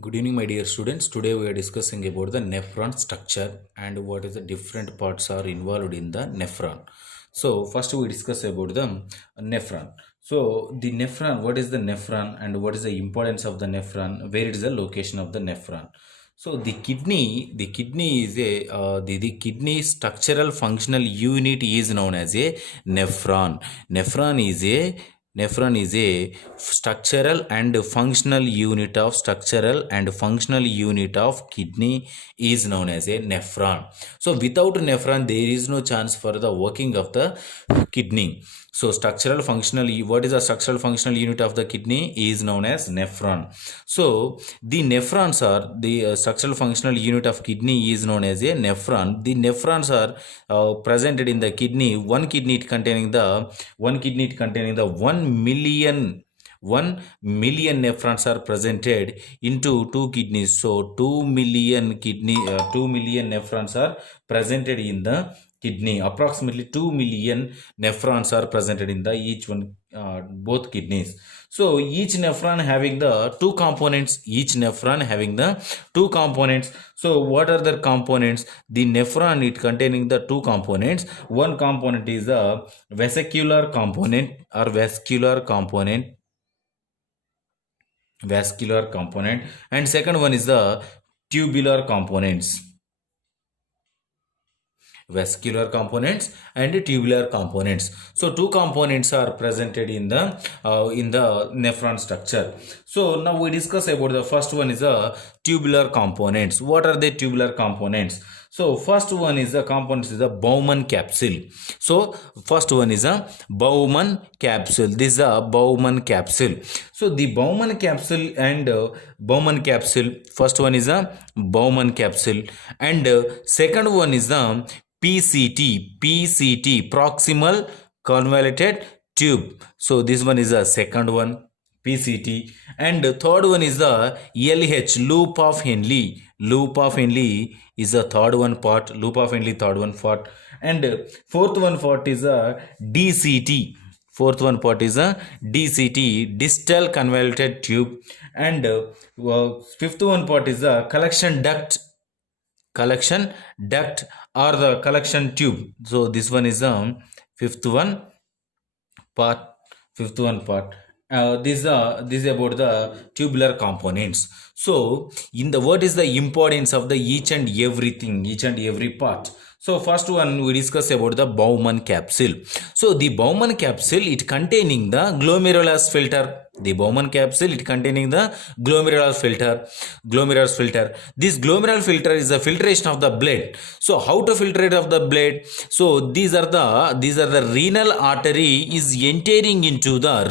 Good evening, my dear students. Today we are discussing about the nephron structure and what is the different parts are involved in the nephron. So first we discuss about the nephron. So the nephron, what is the nephron and what is the importance of the nephron? Where is the location of the nephron? So the kidney is the kidney structural functional unit is known as a nephron. Nephron is a Nephron is a structural and functional unit of kidney is known as a nephron. So without nephron, there is no chance for the working of the kidney. So what is the structural functional unit of the kidney is known as nephron. So the nephrons are the structural functional unit of kidney is known as a nephron. The nephrons are presented in the kidney. One kidney containing the 1 million nephrons are presented into two kidneys. So 2 million nephrons are presented in the kidney. Approximately 2 million nephrons are presented in the both kidneys. So each nephron having the two components. So what are the components? The nephron it containing the two components. One component is a vesicular component or vascular component, and second one is the tubular components. Vascular components and tubular components. So two components are presented in the nephron structure. So now we discuss about the first one is the tubular components. What are the tubular components? So first one is the components is the Bowman capsule. So first one is a Bowman capsule. This is a Bowman capsule. So the Bowman capsule and Bowman capsule. First one is a Bowman capsule and second one is the PCT, proximal convoluted tube. So this one is the second one, PCT, and the third one is the LH, loop of Henle. Loop of Henle is the third one part. And fourth one part is a DCT. Distal convoluted tube, and fifth one part is the collection duct or the collection tube. So this one is the fifth one part. This is about the tubular components. So what is the importance of the each and every part? So first one we discuss about the Bowman capsule. So the Bowman capsule it containing the glomerulus filter. This glomerular filter is the filtration of the blood. So how to filtrate of the blood? So these are the renal arteries entering into the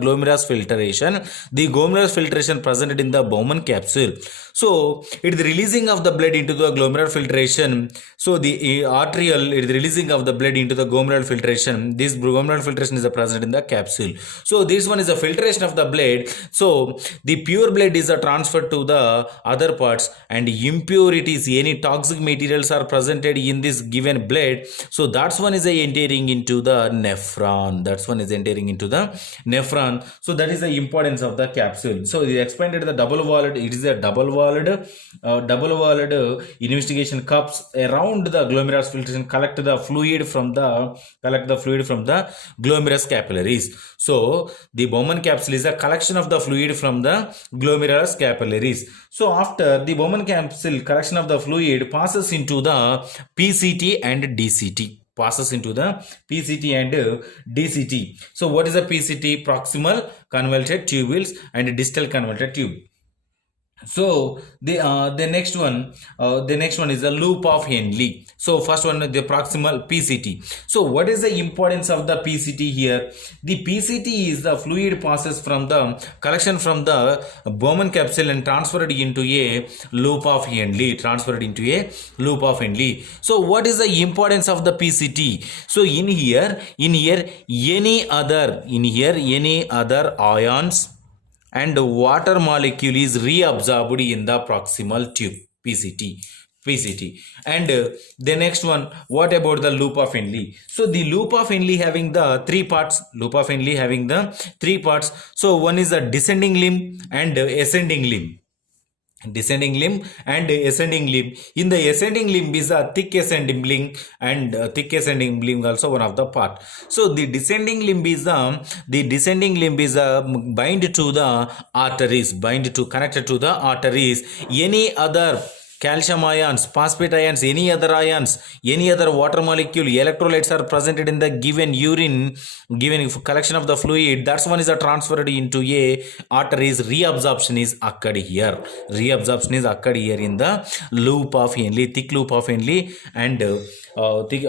glomerulus filtration. The glomerulus filtration presented in the Bowman capsule. So it is the releasing of the blood into the glomerular filtration. So the arterial it is releasing of the blood into the glomerular filtration. This glomerular filtration is present in the capsule. So this one is a filtration of the blood. So the pure blood is transferred to the other parts, and impurities, any toxic materials are presented in this given blood. So that's one is entering into the nephron. So that is the importance of the capsule. So it expanded the double walled. It is a double walled investigation cups around the glomerulus filtration collect the fluid from the glomerulus capillaries. So the Bowman capsule is a collection of the fluid from the glomerulus capillaries. So after the Bowman capsule collection of the fluid passes into the PCT and DCT. So what is a PCT? Proximal convoluted tubules and distal convoluted tube. So the next one is the loop of Henle. So first one the proximal PCT. So what is the importance of the PCT here? The PCT is the fluid passes from the collection from the Bowman capsule and transferred into a loop of Henle. So what is the importance of the PCT? So in here any other ions and water molecule is reabsorbed in the proximal tube, PCT. PCT. And the next one, what about the loop of Henle? So the loop of Henle having the three parts. Loop of Henle having the three parts. So one is the descending limb and ascending limb. Descending limb and ascending limb. In the ascending limb is a thick ascending limb, and thick ascending limb also one of the part. So the descending limb is bind to the arteries, bind to connected to the arteries. Any other calcium ions, phosphate ions, any other ions, any other water molecule, electrolytes are presented in the given urine, given collection of the fluid. That's one is transferred into a arteries. Reabsorption is occurred here. Reabsorption is occurred here in the loop of Henle, thick loop of Henle, and thick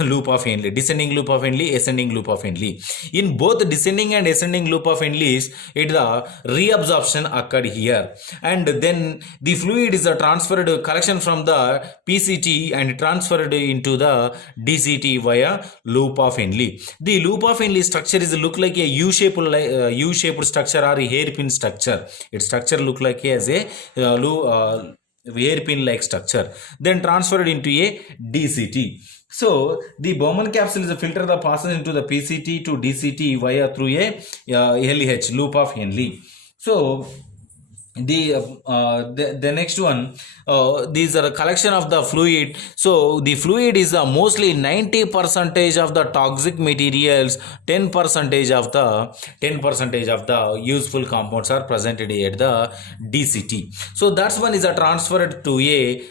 loop of Henle, descending loop of Henle, ascending loop of Henle. In both descending and ascending loop of Henle's, the reabsorption occurred here, and then the fluid is transferred collection from the PCT and transferred into the DCT via loop of Henle. The loop of Henle structure is look like a U-shaped structure or a hairpin structure. Its structure look like as a hairpin like structure, then transferred into a DCT. So the Bowman capsule is a filter that passes into the PCT to DCT via through a LEH, loop of Henle. So the next one, these are a collection of the fluid. So the fluid is mostly 90% of the toxic materials, 10% of the useful compounds are presented at the DCT. So that's one is transferred to a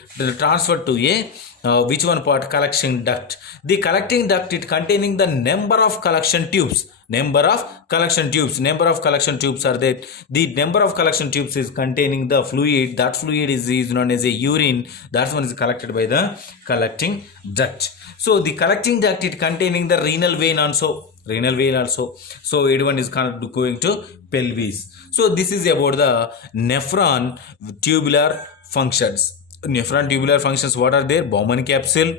which one part? Collection duct. The collecting duct, it containing the number of collection tubes. Number of collection tubes are there. The number of collection tubes is containing the fluid. That fluid is known as a urine. That one is collected by the collecting duct. So the collecting duct, it containing the renal vein also. So it one is kind of going to pelvis. So this is about the nephron tubular functions. Nephron tubular functions, what are there? Bowman capsule,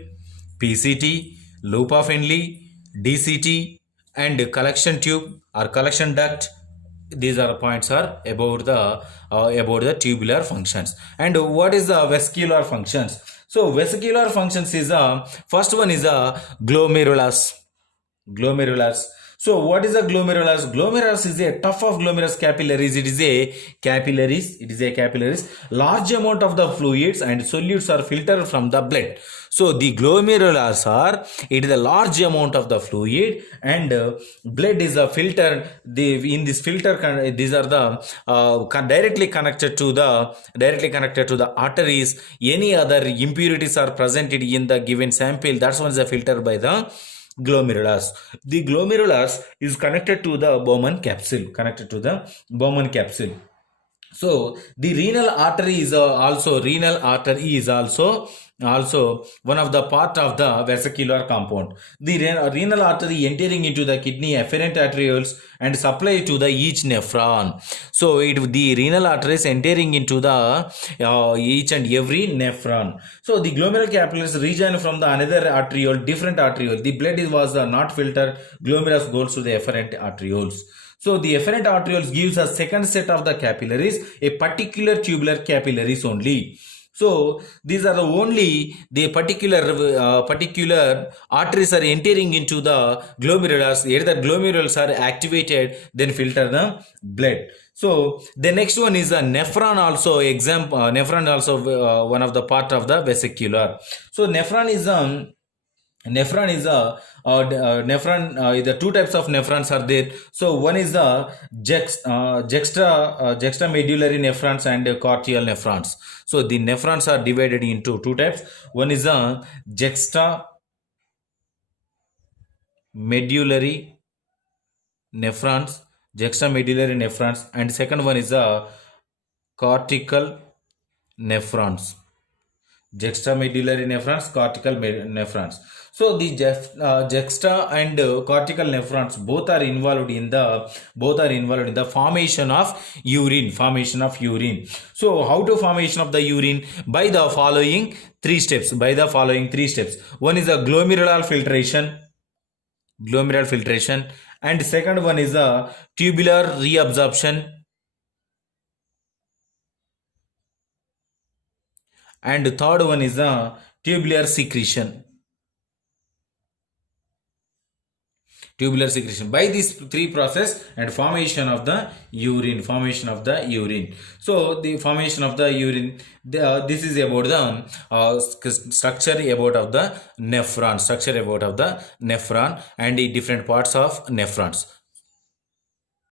PCT, loop of Henle, DCT, and collection tube or collection duct. These are points are about the tubular functions. And what is the vesicular functions? So vesicular functions is first one is glomerulus. So what is a glomerulus? Glomerulus is a tuft of glomerulus capillaries. It is a capillaries. Large amount of the fluids and solutes are filtered from the blood. So the glomerulus it is a large amount of the fluid, and blood is a filter. In this filter, these are the directly connected to the arteries. Any other impurities are presented in the given sample. That's one is a filter by the glomerulus. The glomerulus is connected to the Bowman capsule. So the renal artery is also one of the part of the vesicular compound. The renal artery entering into the kidney afferent arterioles and supply to the each nephron. So the renal arteries entering into the each and every nephron. So the glomerular capillaries region from the another arteriole, different arteriole. The blood was not filtered. Glomerulus goes to the afferent arterioles. So the afferent arterioles gives a second set of the capillaries, a particular tubular capillaries only. So these are the particular arteries are entering into the glomerulus. Either glomerulus are activated, then filter the blood. So the next one is a nephron also. Nephron also one of the part of the vesicular. So nephron is the two types of nephrons are there. So one is the juxtamedullary nephrons and cortical nephrons. So the nephrons are divided into two types. One is the juxtamedullary nephrons, and second one is the cortical nephrons. Juxtamedullary nephrons, cortical nephrons. So the juxta and cortical nephrons both are involved in the formation of urine. So how to formation of the urine? By the following three steps. One is a glomerular filtration, and second one is a tubular reabsorption, and third one is the tubular secretion. Tubular secretion by these three process and formation of the urine. So the formation of the urine, this is about the structure about of the nephron, structure about of the nephron and the different parts of nephrons.